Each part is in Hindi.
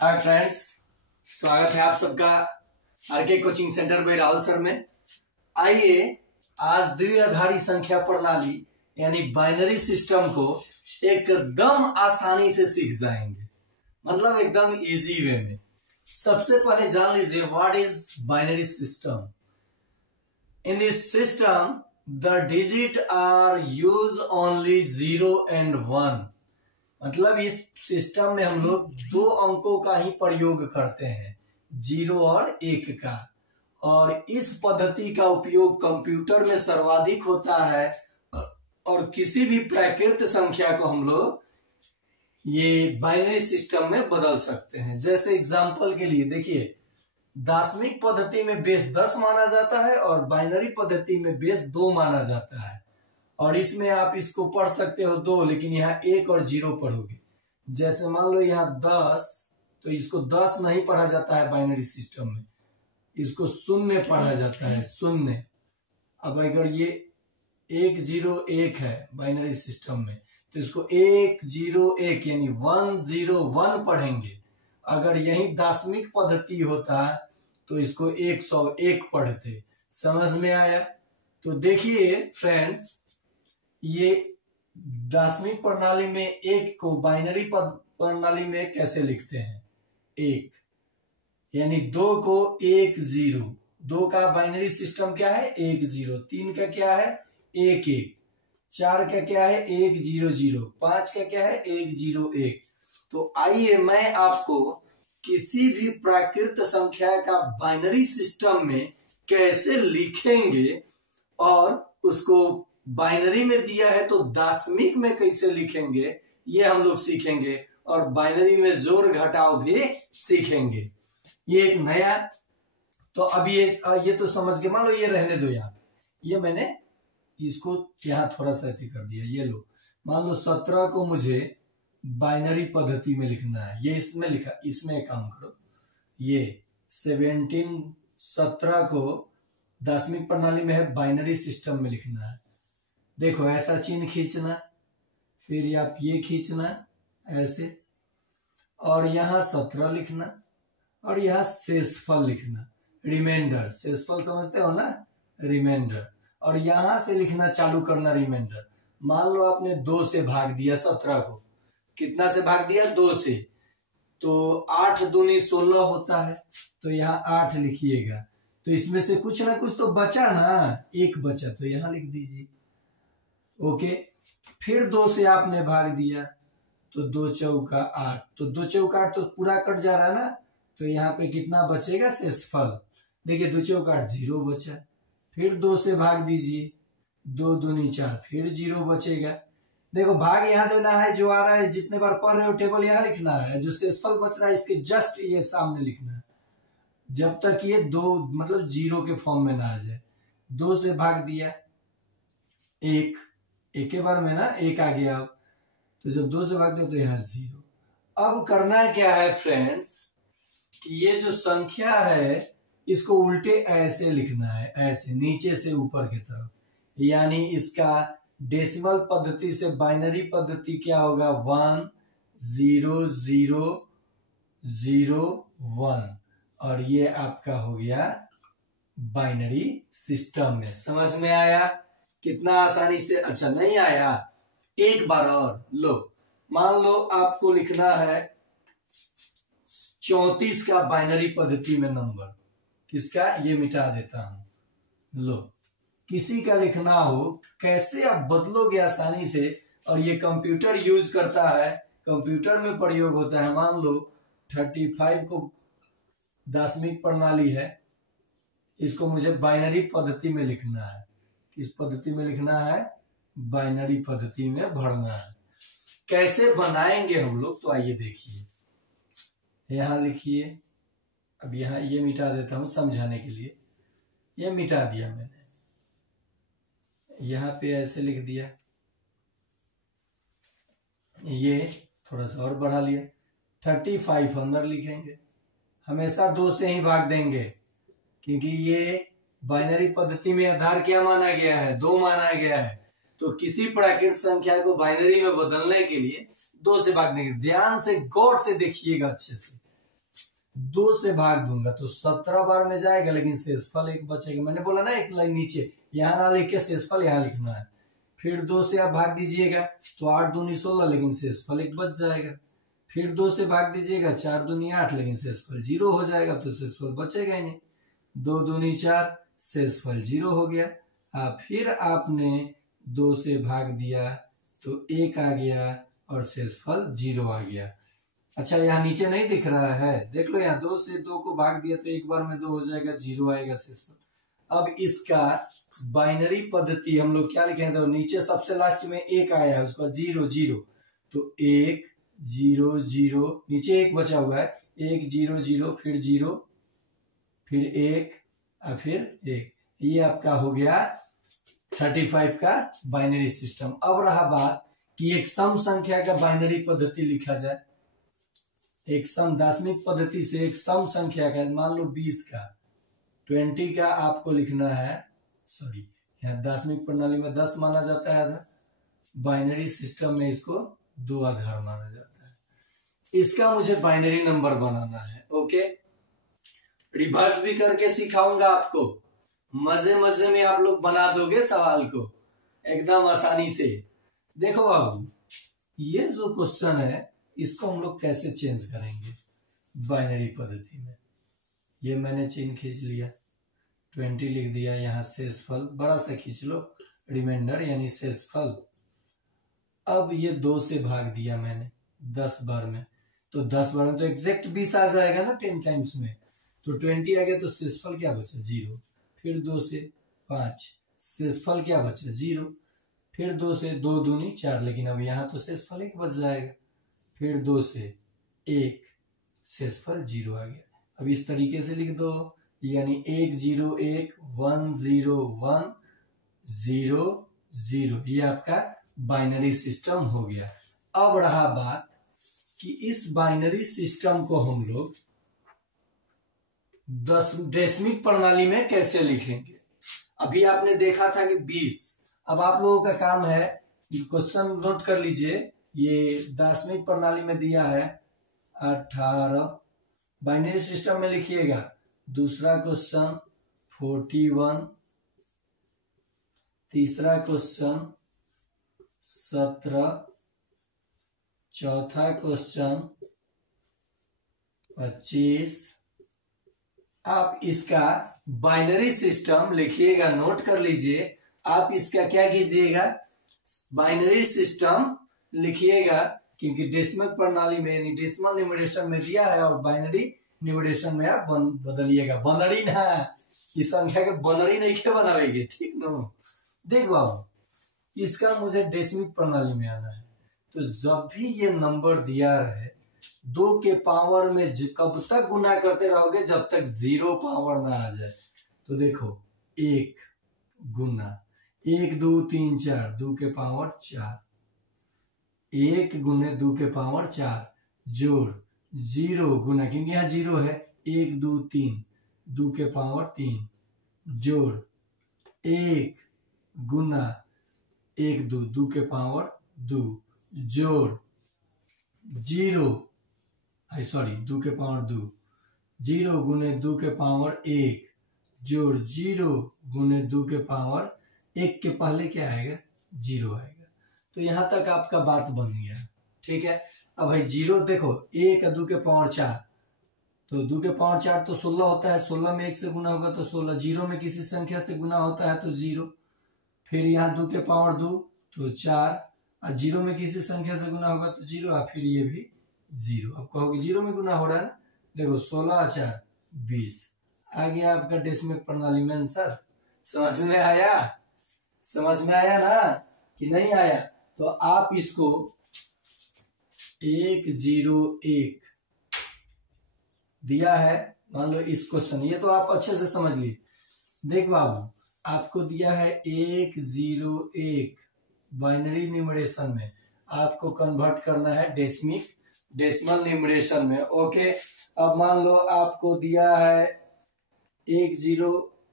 हाय फ्रेंड्स, स्वागत है आप सबका आरके कोचिंग सेंटर पे राहुल सर में। आइए आज द्विआधारी संख्या प्रणाली यानी बाइनरी सिस्टम को एकदम आसानी से सीख जाएंगे, मतलब एकदम इजी वे में। सबसे पहले जान लीजिए what is binary system. In this system the digit are use only 0 and 1। मतलब इस सिस्टम में हम लोग दो अंकों का ही प्रयोग करते हैं, 0 और 1 का। और इस पद्धति का उपयोग कंप्यूटर में सर्वाधिक होता है और किसी भी प्राकृत संख्या को हम लोग ये बाइनरी सिस्टम में बदल सकते हैं। जैसे एग्जांपल के लिए देखिए, दशमिक पद्धति में बेस 10 माना जाता है और बाइनरी पद्धति में बेस 2 माना जाता है। और इसमें आप इसको पढ़ सकते हो 2, लेकिन यहाँ 1 और 0 पढ़ोगे। जैसे मान लो यहाँ 10, तो इसको 10 नहीं पढ़ा जाता है बाइनरी सिस्टम में, इसको शून्य पढ़ा जाता है, शून्य। अब अगर ये 1 0 1 है बाइनरी सिस्टम में, तो इसको 1 0 1 यानी 1 0 1 पढ़ेंगे। अगर यही दशमिक पद्धति होता तो इसको 101 पढ़ते। समझ में आया? तो देखिए फ्रेंड्स, ये दशमिक प्रणाली में 1 को बाइनरी प्रणाली में कैसे लिखते हैं? 1 यानी 2 को 1 0। 2 का बाइनरी सिस्टम क्या है? 1 0। 3 का क्या है? 1 1। 4 का क्या है? 1 0 0। 5 का क्या है? 1 0 1। तो आइए मैं आपको किसी भी प्राकृत संख्या का बाइनरी सिस्टम में कैसे लिखेंगे और उसको बाइनरी में दिया है तो दशमिक में कैसे लिखेंगे, ये हम लोग सीखेंगे। और बाइनरी में जोड़ घटाव भी सीखेंगे। ये एक नया, तो अब ये तो समझ गए। मान लो ये रहने दो, यहाँ ये मैंने इसको यहाँ थोड़ा सा कर दिया। ये लो, मान लो 17 को मुझे बाइनरी पद्धति में लिखना है, ये इसमें लिखा, इसमें काम करो। ये 17 को दशमिक प्रणाली में है, बाइनरी सिस्टम में लिखना है। देखो ऐसा चिन्ह खींचना, फिर आप ये खींचना ऐसे, और यहाँ 17 लिखना, और यहाँ शेषफल लिखना, रिमाइंडर। शेषफल समझते हो ना, रिमाइंडर। और यहां से लिखना चालू करना रिमाइंडर। मान लो आपने 2 से भाग दिया 17 को, कितना से भाग दिया? 2 से। तो 8 दूनी 16 होता है, तो यहाँ 8 लिखिएगा। तो इसमें से कुछ ना कुछ तो बचा ना, 1 बचा, तो यहाँ लिख दीजिए। ओके, फिर 2 से आपने भाग दिया, तो 2 चौका 8, तो 2 चौका 8 तो पूरा कट जा रहा है ना, तो यहाँ पे कितना बचेगा? शेषफल। देखिए 2 चौका 8 0 बचा। फिर 2 से भाग दीजिए, 2 दूनी 4, फिर 0 बचेगा। देखो भाग यहाँ देना है, जो आ रहा है जितने बार पढ़ रहे हो टेबल यहाँ लिखना है, जो शेषफल बच रहा है इसके जस्ट ये सामने लिखना है, जब तक ये 2 मतलब 0 के फॉर्म में ना आ जाए। 2 से भाग दिया 1, एक के बार में ना 1 आ गया। तो जब 2 से भाग दो तो यहाँ 0। अब करना क्या है फ्रेंड्स, कि ये जो संख्या है इसको उल्टे ऐसे लिखना है, ऐसे नीचे से ऊपर की तरफ। यानी इसका डेसिमल पद्धति से बाइनरी पद्धति क्या होगा? 1 0 0 0 1। और ये आपका हो गया बाइनरी सिस्टम में। समझ में आया? कितना आसानी से। अच्छा नहीं आया, एक बार और लो। मान लो आपको लिखना है 34 का बाइनरी पद्धति में नंबर। किसका? ये मिटा देता हूं। लो, किसी का लिखना हो, कैसे आप बदलोगे आसानी से। और ये कंप्यूटर यूज करता है, कंप्यूटर में प्रयोग होता है। मान लो 35 को दशमिक प्रणाली है, इसको मुझे बाइनरी पद्धति में लिखना है। किस पद्धति में लिखना है? बाइनरी पद्धति में भरना है। कैसे बनाएंगे हम लोग, तो आइए देखिए। यहां लिखिए, अब यहाँ ये मिटा देता हूं समझाने के लिए। ये मिटा दिया मैंने, यहाँ पे ऐसे लिख दिया, ये थोड़ा सा और बढ़ा लिया। 35 अंदर लिखेंगे। हमेशा 2 से ही भाग देंगे, क्योंकि ये बाइनरी पद्धति में आधार क्या माना गया है? 2 माना गया है। तो किसी प्राकृत संख्या को बाइनरी में बदलने के लिए 2 से भाग देंगे। ध्यान से गौर से देखिएगा अच्छे से। 2 से भाग दूंगा तो 17 बार में जाएगा, लेकिन शेषफल 1 बचेगा। मैंने बोला ना एक लाइन नीचे, यहाँ ना लिख के शेषफल यहाँ लिखना है। फिर 2 से आप भाग दीजिएगा तो 8 दूनी 16, लेकिन शेषफल 1 बच जाएगा। फिर 2 से भाग दीजिएगा 4 दूनी 8, लेकिन शेषफल 0 हो जाएगा, तो शेषफल बचेगा ही नहीं। 2 दूनी 4, शेषफल 0 हो गया। फिर आपने 2 से भाग दिया तो 1 आ गया और शेषफल 0 आ गया। अच्छा, यहाँ नीचे नहीं दिख रहा है, देख लो, यहाँ 2 से 2 को भाग दिया तो एक बार में 2 हो जाएगा, 0 आएगा शेषफल। अब इसका बाइनरी पद्धति हम लोग क्या लिखेंगे, तो नीचे सबसे लास्ट में 1 आया है, उसका 0 0, तो 1 0 0, नीचे 1 बचा हुआ है, 1 0 0, फिर 0, फिर 1 और फिर 1। ये आपका हो गया 35 का बाइनरी सिस्टम। अब रहा बात कि एक सम संख्या का बाइनरी पद्धति लिखा जाए। एक सम दार्शनिक पद्धति से एक सम संख्या का, मान लो 20 का, 20 का आपको लिखना है, सॉरी, यहाँ दार्शनिक प्रणाली में 10 माना जाता है, बाइनरी सिस्टम में इसको 2 आधार माना जाता है। इसका मुझे बाइनरी नंबर बनाना है। ओके, रिवर्स भी करके सिखाऊंगा आपको, मजे मजे में आप लोग बना दोगे सवाल को एकदम आसानी से। देखो बाबू, ये जो क्वेश्चन है इसको हम लोग कैसे चेंज करेंगे बाइनरी पद्धति में। ये मैंने चिन्ह खींच लिया, 20 लिख दिया, यहाँ शेषफल बड़ा सा खींच लो, रिमाइंडर यानी शेषफल। अब ये 2 से भाग दिया मैंने 10 बार में, तो 10 बार में तो एग्जैक्ट 20 आ जाएगा ना 10 टाइम्स में, तो 20 आ गया, तो शेषफल क्या बचा, 0। फिर 2 से 5, शेषफल क्या बचा, 0। फिर 2 से 2 दूनी 4, लेकिन अब यहाँ तो शेषफल 1 बच जाएगा। फिर 2 से 1, शेषफल 0 आ गया। अब इस तरीके से लिख दो, यानी 1 0 1 1 0 1 0 0, ये आपका बाइनरी सिस्टम हो गया। अब रहा बात कि इस बाइनरी सिस्टम को हम लोग दशमिक प्रणाली में कैसे लिखेंगे। अभी आपने देखा था कि 20, अब आप लोगों का काम है, क्वेश्चन नोट कर लीजिए, ये दशमिक प्रणाली में दिया है 18, बाइनरी सिस्टम में लिखिएगा। दूसरा क्वेश्चन 41, तीसरा क्वेश्चन 17, चौथा क्वेश्चन 25। आप इसका बाइनरी सिस्टम लिखिएगा, नोट कर लीजिए। आप इसका क्या कीजिएगा, बाइनरी सिस्टम लिखिएगा, क्योंकि डेसिमल प्रणाली में यानी डेसिमल न्यूमरेशन में दिया है, और बाइनरी न्यूमरेशन में आप बदलिएगा। बनरी ना, इस संख्या के बनरी नहीं के बनाएंगे, ठीक ना। देख बाबू, इसका मुझे डेसिमल प्रणाली में आना है, तो जब भी ये नंबर दिया है 2 के पावर में कब तक गुना करते रहोगे, जब तक 0 पावर ना आ जाए। तो देखो, 1 गुना 1 2 3 4, 2 के पावर 4, 1 गुने 2 के पावर 4, जोड़ 0 गुना, क्योंकि यहाँ 0 है, 1 2 3, 2 के पावर 3, जोड़ 1 गुना 1 2, 2 के पावर 2, जोड़ 0, सॉरी 2 के पावर 2, 0 गुने 2 के पावर 1, जोड़ 0 गुने 2 के पावर 1 के पहले क्या आएगा, 0 आएगा। तो यहां तक आपका बात बन गया, ठीक है। अब भाई 0 देखो, 1 2 के पावर 4, तो 2 के पावर 4 तो 16 होता है, 16 में 1 से गुना होगा तो 16, 0 में किसी संख्या से गुना होता है तो 0, फिर यहाँ 2 के पावर 2 तो 4, और 0 में किसी संख्या से गुना होगा तो 0, और फिर ये भी 0। अब कहोगे 0 में गुना हो रहा है ना, देखो 16 4 20 आ गया आपका डेसिमल प्रणाली में आंसर। समझ में आया, समझ में आया ना कि नहीं आया। तो आप इसको 1 0 1 दिया है, मान लो इस क्वेश्चन, ये तो आप अच्छे से समझ लिए। देख बाबू, आपको दिया है 1 0 1, बाइनरी न्यूमरेशन में आपको कन्वर्ट करना है डेसिमल न्यूमरेशन में। ओके, अब मान लो आपको दिया है 1 0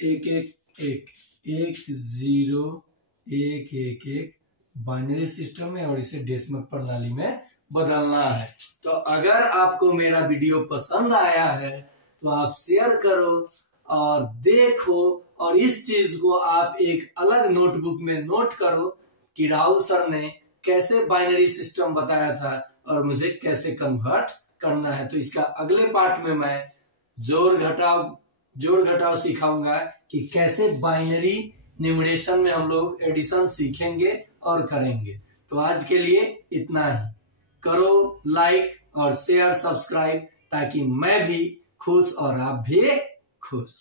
1 1 1 1 0 1 1 1 बाइनरी सिस्टम में, और इसे डेसिमल प्रणाली में बदलना है। तो अगर आपको मेरा वीडियो पसंद आया है तो आप शेयर करो और देखो, और इस चीज को आप एक अलग नोटबुक में नोट करो कि राहुल सर ने कैसे बाइनरी सिस्टम बताया था और मुझे कैसे कन्वर्ट करना है। तो इसका अगले पार्ट में मैं जोड़ घटाव सिखाऊंगा कि कैसे बाइनरी न्यूमरेशन में हम लोग एडिशन सीखेंगे और करेंगे। तो आज के लिए इतना ही। करो लाइक और शेयर, सब्सक्राइब, ताकि मैं भी खुश और आप भी खुश।